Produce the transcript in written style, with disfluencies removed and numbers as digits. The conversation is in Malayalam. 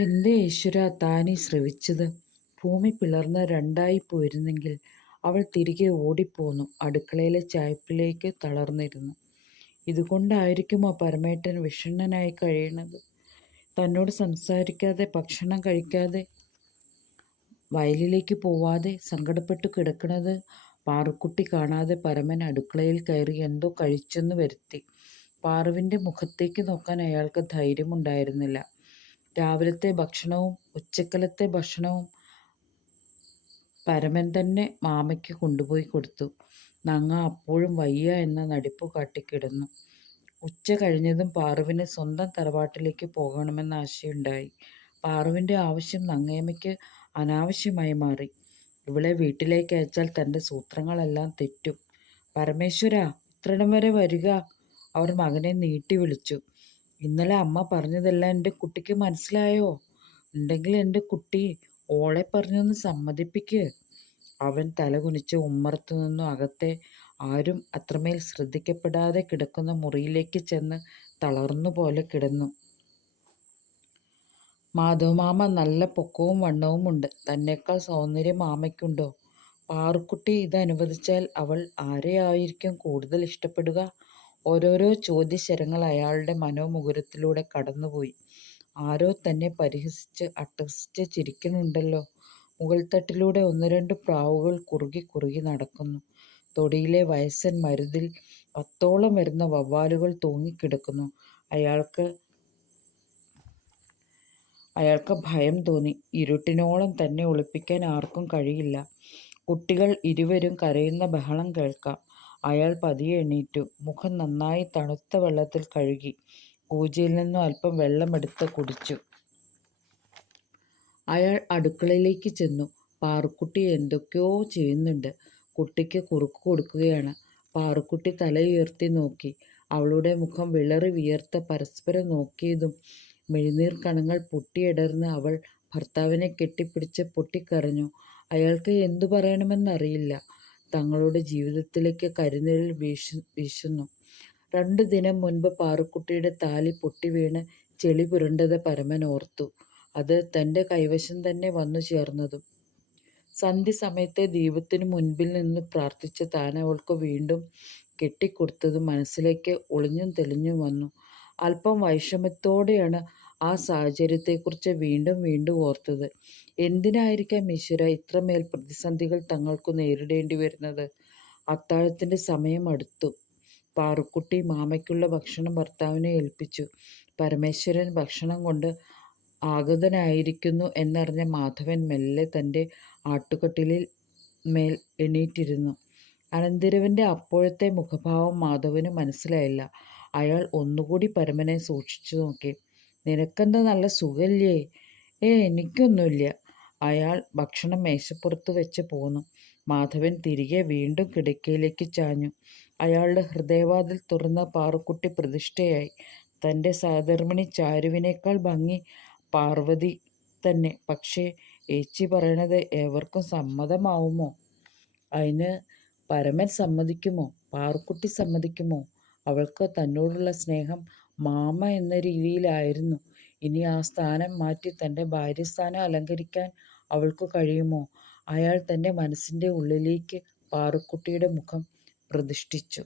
എന്തേ ഈശ്വരാ താനീ ശ്രവിച്ചത്? ഭൂമി പിളർന്ന് രണ്ടായി പോയിരുന്നെങ്കിൽ അവൾ തിരികെ ഓടിപ്പോന്നു അടുക്കളയിലെ ചായ്പിലേക്ക് തളർന്നിരുന്നു. ഇതുകൊണ്ടായിരിക്കുമോ പരമേട്ടൻ വിഷണ്ണനായി കഴിയണത്? തന്നോട് സംസാരിക്കാതെ ഭക്ഷണം കഴിക്കാതെ വയലിലേക്ക് പോവാതെ സങ്കടപ്പെട്ടു കിടക്കണത് പാറുക്കുട്ടി കാണാതെ പരമൻ അടുക്കളയിൽ കയറി എന്തോ കഴിച്ചെന്ന് വരുത്തി. പാറുവിൻ്റെ മുഖത്തേക്ക് നോക്കാൻ അയാൾക്ക് ധൈര്യമുണ്ടായിരുന്നില്ല. രാവിലത്തെ ഭക്ഷണവും ഉച്ചക്കലത്തെ ഭക്ഷണവും പരമൻ തന്നെ മാമയ്ക്ക് കൊണ്ടുപോയി കൊടുത്തു. നങ്ങ അപ്പോഴും വയ്യ എന്ന നടിപ്പു കാട്ടിക്കിടന്നു. ഉച്ച കഴിഞ്ഞതും പാറുവിന് സ്വന്തം തറവാട്ടിലേക്ക് പോകണമെന്ന ആശയുണ്ടായി. പാറുവിൻ്റെ ആവശ്യം നങ്ങേമ്മയ്ക്ക് അനാവശ്യമായി മാറി. ഇവളെ വീട്ടിലേക്ക് അയച്ചാൽ തൻ്റെ സൂത്രങ്ങളെല്ലാം തെറ്റും. പരമേശ്വരാ, ഇത്രയിടം വരെ വരിക. അവർ മകനെ നീട്ടി വിളിച്ചു. ഇന്നലെ അമ്മ പറഞ്ഞതെല്ലാം എൻ്റെ കുട്ടിക്ക് മനസ്സിലായോ? ഉണ്ടെങ്കിൽ എൻ്റെ കുട്ടി ഓളെ പറഞ്ഞൊന്ന് സമ്മതിപ്പിക്ക്. അവൻ തലകുനിച്ച് ഉമ്മറത്തു നിന്നും അകത്തെ ആരും അത്രമേൽ ശ്രദ്ധിക്കപ്പെടാതെ കിടക്കുന്ന മുറിയിലേക്ക് ചെന്ന് തളർന്നുപോലെ കിടന്നു. മാധവമാമ നല്ല പൊക്കവും വണ്ണവും ഉണ്ട്. തന്നേക്കാൾ സൗന്ദര്യം മാമയ്ക്കുണ്ടോ? പാറുക്കുട്ടി ഇതനുവദിച്ചാൽ അവൾ ആരെയായിരിക്കും കൂടുതൽ ഇഷ്ടപ്പെടുക? ഓരോരോ ചോദ്യശരങ്ങൾ അയാളുടെ മനോമുകുരത്തിലൂടെ കടന്നുപോയി. ആരോ തന്നെ പരിഹസിച്ച് അട്ടഹസിച്ച് ചിരിക്കുന്നുണ്ടല്ലോ. മുകൾത്തട്ടിലൂടെ ഒന്ന് രണ്ട് പ്രാവുകൾ കുറുകി കുറുകി നടക്കുന്നു. തൊടിയിലെ വയസ്സൻ മരുതിൽ 10ഓളം വരുന്ന വവ്വാലുകൾ തൂങ്ങിക്കിടക്കുന്നു. അയാൾക്ക് ഭയം തോന്നി. ഇരുട്ടിനോളം തന്നെ ഒളിപ്പിക്കാൻ ആർക്കും കഴിയില്ല. കുട്ടികൾ ഇരുവരും കരയുന്ന ബഹളം കേൾക്കാം. അയാൾ പതിയെ എണീറ്റു. മുഖം നന്നായി തണുത്ത വെള്ളത്തിൽ കഴുകി കൂജയിൽ നിന്നും അല്പം വെള്ളമെടുത്ത് കുടിച്ചു. അയാൾ അടുക്കളയിലേക്ക് ചെന്നു. പാറുക്കുട്ടി എന്തൊക്കെയോ ചെയ്യുന്നുണ്ട്. കുട്ടിക്ക് കുറുക്ക് കൊടുക്കുകയാണ്. പാറുക്കുട്ടി തലയുയർത്തി നോക്കി. അവളുടെ മുഖം വിളറി വിയർത്ത് പരസ്പരം നോക്കിയതും മിഴിനീർ കണങ്ങൾ പൊട്ടിയടർന്ന് അവൾ ഭർത്താവിനെ കെട്ടിപ്പിടിച്ച് പൊട്ടിക്കരഞ്ഞു. അയാൾക്ക് എന്തു പറയണമെന്നറിയില്ല. തങ്ങളുടെ ജീവിതത്തിലേക്ക് കരിനിഴൽ വീശുന്നു. 2 ദിനം മുൻപ് പാറുക്കുട്ടിയുടെ താലി പൊട്ടിവീണ് ചെളി പുരണ്ടത് പരമൻ ഓർത്തു. അത് തൻ്റെ കൈവശം തന്നെ വന്നു ചേർന്നതും. സന്ധ്യസമയത്തെ ദീപത്തിനു മുൻപിൽ നിന്ന് പ്രാർത്ഥിച്ച് താൻ അവൾക്ക് വീണ്ടും കെട്ടിക്കൊടുത്തതും മനസ്സിലേക്ക് ഒളിഞ്ഞും തെളിഞ്ഞും വന്നു. അല്പം വൈഷമ്യത്തോടെയാണ് ആ സാഹചര്യത്തെക്കുറിച്ച് വീണ്ടും വീണ്ടും ഓർത്തത്. എന്തിനായിരിക്കാം ഈശ്വര ഇത്രമേൽ പ്രതിസന്ധികൾ തങ്ങൾക്കു നേരിടേണ്ടി വരുന്നത്? അത്താഴത്തിൻ്റെ സമയം അടുത്തു. പാറുക്കുട്ടി മാമയ്ക്കുള്ള ഭക്ഷണം ഭർത്താവിനെ ഏൽപ്പിച്ചു. പരമേശ്വരൻ ഭക്ഷണം കൊണ്ട് ആഗതനായിരിക്കുന്നു എന്നറിഞ്ഞ മാധവൻ മെല്ലെ തൻ്റെ ആട്ടുകട്ടിലിൽ മേൽ എണീറ്റിരുന്നു. അനന്തിരവൻ്റെ അപ്പോഴത്തെ മുഖഭാവം മാധവന് മനസ്സിലായില്ല. അയാൾ ഒന്നുകൂടി പരമനെ സൂക്ഷിച്ചു നോക്കി. നിനക്കെന്താ നല്ല സുഖല്ലേ? എനിക്കൊന്നുമില്ല. അയാൾ ഭക്ഷണം മേശപ്പുറത്ത് വെച്ച് പോന്നു. മാധവൻ തിരികെ വീണ്ടും കിടക്കയിലേക്ക് ചാഞ്ഞു. അയാളുടെ ഹൃദയവാതിൽ തുറന്ന പാറുക്കുട്ടി പ്രതിഷ്ഠയായി. തൻ്റെ സഹധർമ്മിണി ചാരുവിനേക്കാൾ ഭംഗി പാർവതി തന്നെ. പക്ഷേ ഏച്ചി പറയണത് ഏവർക്കും സമ്മതമാവുമോ? അതിന് പരമൻ സമ്മതിക്കുമോ? പാറുക്കുട്ടി സമ്മതിക്കുമോ? അവൾക്ക് തന്നോടുള്ള സ്നേഹം മാമ എന്ന രീതിയിലായിരുന്നു. ഇനി ആ സ്ഥാനം മാറ്റി തൻ്റെ ഭാര്യസ്ഥാനം അലങ്കരിക്കാൻ അവൾക്ക് കഴിയുമോ? അയാൾ തൻ്റെ മനസ്സിൻ്റെ ഉള്ളിലേക്ക് പാറുക്കുട്ടിയുടെ മുഖം പ്രതിഷ്ഠിച്ചു.